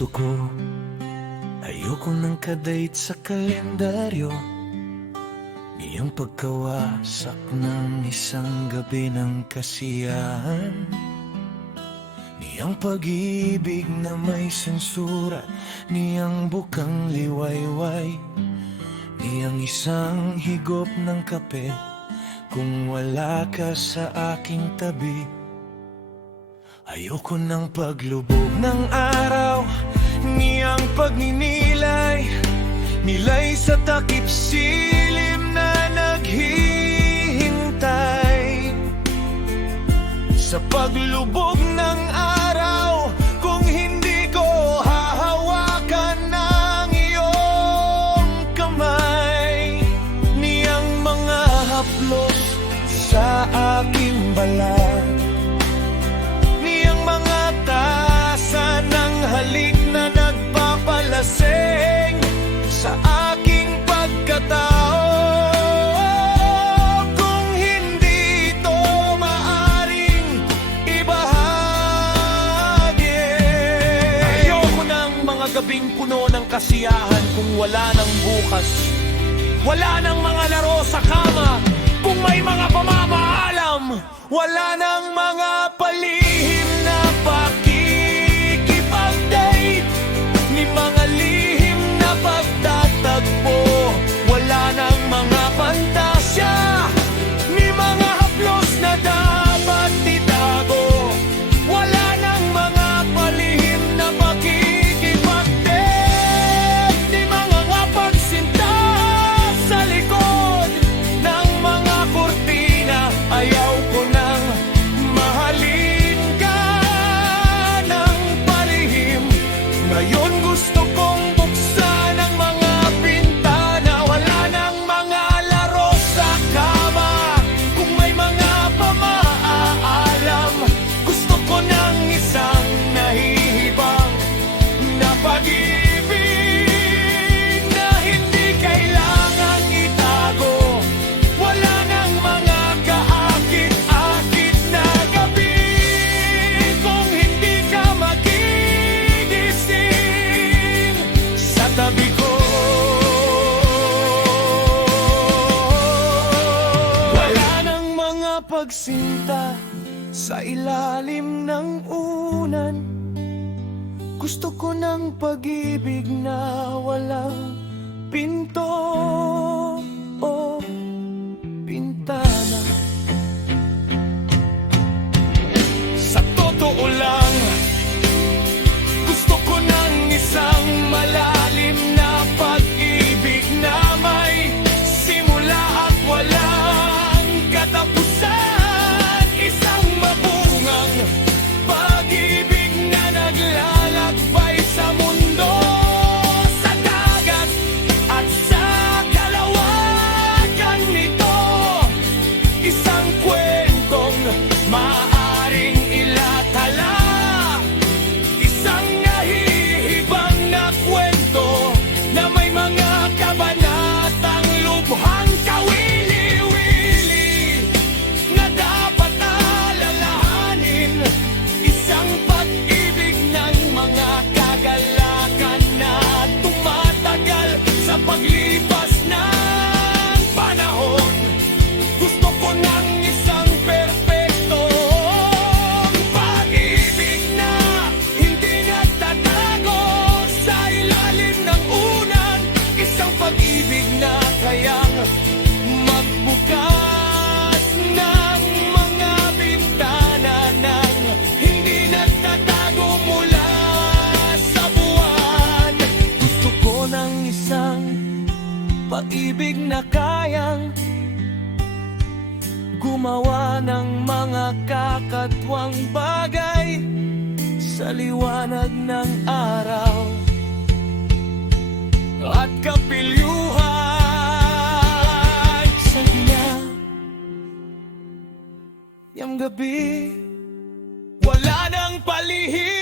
gusto ko, ayoko ng kadate sa kalendaryo. Iyang pagkawasak ng isang gabi ng kasiyahan, niyang pag-ibig na may sensura, niyang bukang liwayway, niyang isang higop ng kape kung wala ka sa aking tabi. Ayoko ng paglubog ng araw, niyang pagninilay, nilay sa takip silim na naghihintay. Sa paglubog ng araw, kung hindi ko hahawakan ng iyong kamay, niyang mga haplos sa aking balat, niyang mga tasa ng halik na nagpapalaseng sa aking pagkatao. Kung hindi ito maaring ibahagi, ayoko ng mga gabing puno ng kasiyahan kung wala ng bukas, wala ng mga laro sa kama kung may mga pamamaalam, wala ng mga palihim na pakikipag-date, ni mga lihim na pagtatagpo, wala ng mga pantasya, ni mga haplos na dapat itago, wala ng mga palihim na pakikipag-date, ni mga pagsinta sa likod ng mga kurtina. Ayaw ko nang mahalin ka ng palihim. Ngayon gusto kong buksan ang mga bintana, wala ng mga laro sa kama kung may mga pamaalam. Gusto ko ng isang nahihibang na pag-ibig na hindi kailangang itago, wala ng mga kaakit-akit na gabi kung hindi ka magigising sa tabi ko. Wala ng mga pagsinta sa ilalim ng unan. Gusto ko ng pag-ibig na walang pinto o pintana. Sa totoo lang, gusto ko ng isang malalim na pag-ibig na may simula at walang katapusan. Isang mabungang pag-ibig na naglalakbay sa mundo, sa dagat at sa kalawakan nito. Isang kwentong maaaring ilathala, isang nahihibang na kwento na may mga kabanatang lubhang kawili-wili na dapat alalahanin. Isang pag-ibig ng mga kagalakan na tumatagal sa paglipas ng panahon. Gusto ko ng isang perpektong pag-ibig na hindi nagtatago sa ilalim ng unan. Isang pag-ibig na kayang magbukas ng mga bintana ng hindi nagtatago mula sa buwan. Gusto ko ng isang pag-ibig na kayang gumawa ng mga kakatwang bagay sa liwanag ng araw at kapilyuhan sa dilag. Yang gabi, wala nang palihim